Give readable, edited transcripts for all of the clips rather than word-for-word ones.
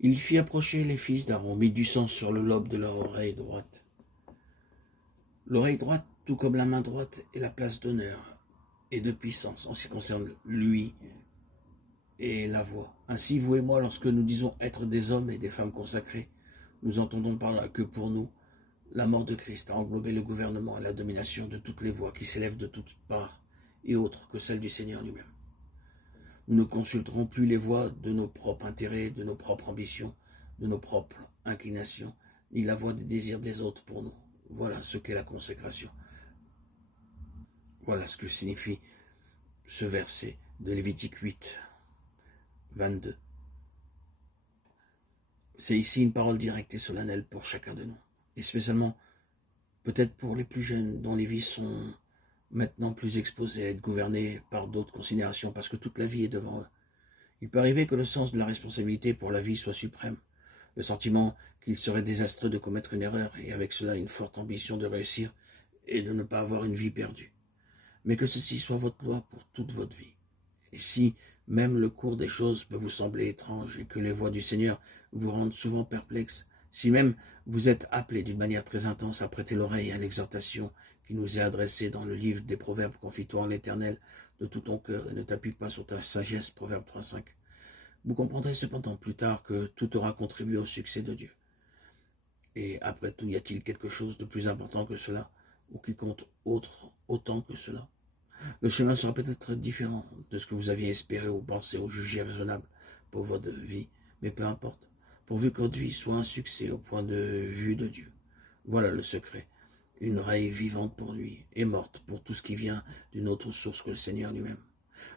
Il fit approcher les fils d'Aaron, mit du sang sur le lobe de leur oreille droite. L'oreille droite, tout comme la main droite, est la place d'honneur et de puissance en ce qui concerne lui et la voix. Ainsi, vous et moi, lorsque nous disons être des hommes et des femmes consacrés, nous entendons par là que pour nous, la mort de Christ a englobé le gouvernement et la domination de toutes les voix qui s'élèvent de toutes parts et autres que celles du Seigneur lui-même. Nous ne consulterons plus les voix de nos propres intérêts, de nos propres ambitions, de nos propres inclinations, ni la voix des désirs des autres pour nous. Voilà ce qu'est la consécration. Voilà ce que signifie ce verset de Lévitique 8, 22. C'est ici une parole directe et solennelle pour chacun de nous, et spécialement peut-être pour les plus jeunes dont les vies sont maintenant plus exposées à être gouvernées par d'autres considérations parce que toute la vie est devant eux. Il peut arriver que le sens de la responsabilité pour la vie soit suprême, le sentiment qu'il serait désastreux de commettre une erreur et avec cela une forte ambition de réussir et de ne pas avoir une vie perdue. Mais que ceci soit votre loi pour toute votre vie. Et si même le cours des choses peut vous sembler étrange et que les voix du Seigneur vous rendent souvent perplexes, si même vous êtes appelé d'une manière très intense à prêter l'oreille à l'exhortation qui nous est adressée dans le livre des Proverbes, confie-toi en l'Éternel de tout ton cœur et ne t'appuie pas sur ta sagesse, Proverbe 3.5. Vous comprendrez cependant plus tard que tout aura contribué au succès de Dieu. Et après tout, y a-t-il quelque chose de plus important que cela, ou qui compte autant que cela? Le chemin sera peut-être différent de ce que vous aviez espéré ou pensé ou jugé raisonnable pour votre vie, mais peu importe, pourvu que votre vie soit un succès au point de vue de Dieu. Voilà le secret. Une oreille vivante pour lui et morte pour tout ce qui vient d'une autre source que le Seigneur lui-même.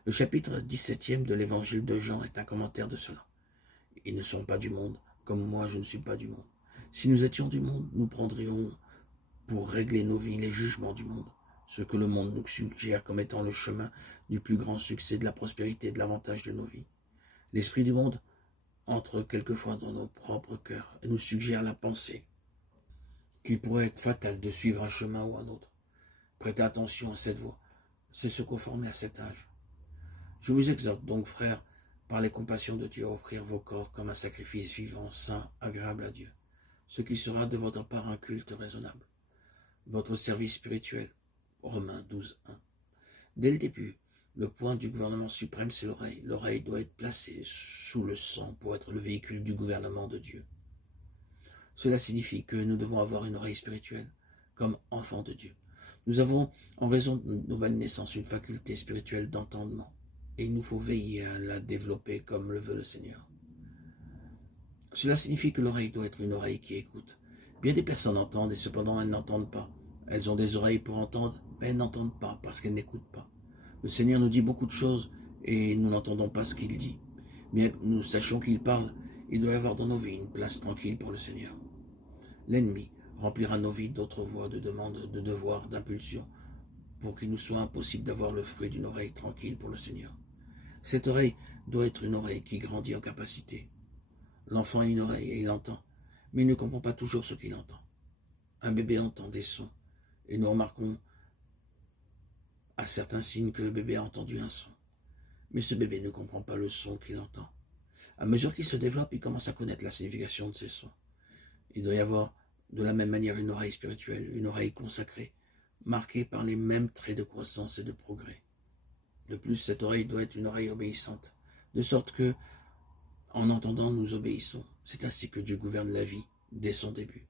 Le chapitre 17e de l'évangile de Jean est un commentaire de cela. Ils ne sont pas du monde, comme moi je ne suis pas du monde. Si nous étions du monde, nous prendrions pour régler nos vies les jugements du monde, ce que le monde nous suggère comme étant le chemin du plus grand succès, de la prospérité et de l'avantage de nos vies. L'esprit du monde entre quelquefois dans nos propres cœurs et nous suggère la pensée qu'il pourrait être fatal de suivre un chemin ou un autre. Prêtez attention à cette voix, c'est se conformer à cet âge. Je vous exhorte donc, frères, par les compassions de Dieu, à offrir vos corps comme un sacrifice vivant, saint, agréable à Dieu, ce qui sera de votre part un culte raisonnable. Votre service spirituel, Romains 12.1. Dès le début, le point du gouvernement suprême, c'est l'oreille. L'oreille doit être placée sous le sang pour être le véhicule du gouvernement de Dieu. Cela signifie que nous devons avoir une oreille spirituelle, comme enfants de Dieu. Nous avons, en raison de notre nouvelle naissance, une faculté spirituelle d'entendement, et il nous faut veiller à la développer comme le veut le Seigneur. Cela signifie que l'oreille doit être une oreille qui écoute. Bien des personnes entendent et cependant elles n'entendent pas. Elles ont des oreilles pour entendre, mais elles n'entendent pas parce qu'elles n'écoutent pas. Le Seigneur nous dit beaucoup de choses et nous n'entendons pas ce qu'il dit. Bien que nous sachions qu'il parle, il doit y avoir dans nos vies une place tranquille pour le Seigneur. L'ennemi remplira nos vies d'autres voies de demandes, de devoirs, d'impulsions, pour qu'il nous soit impossible d'avoir le fruit d'une oreille tranquille pour le Seigneur. Cette oreille doit être une oreille qui grandit en capacité. L'enfant a une oreille et il entend, mais il ne comprend pas toujours ce qu'il entend. Un bébé entend des sons, et nous remarquons à certains signes que le bébé a entendu un son. Mais ce bébé ne comprend pas le son qu'il entend. À mesure qu'il se développe, il commence à connaître la signification de ces sons. Il doit y avoir de la même manière une oreille spirituelle, une oreille consacrée, marquée par les mêmes traits de croissance et de progrès. De plus, cette oreille doit être une oreille obéissante, de sorte que, en entendant, nous obéissons. C'est ainsi que Dieu gouverne la vie dès son début.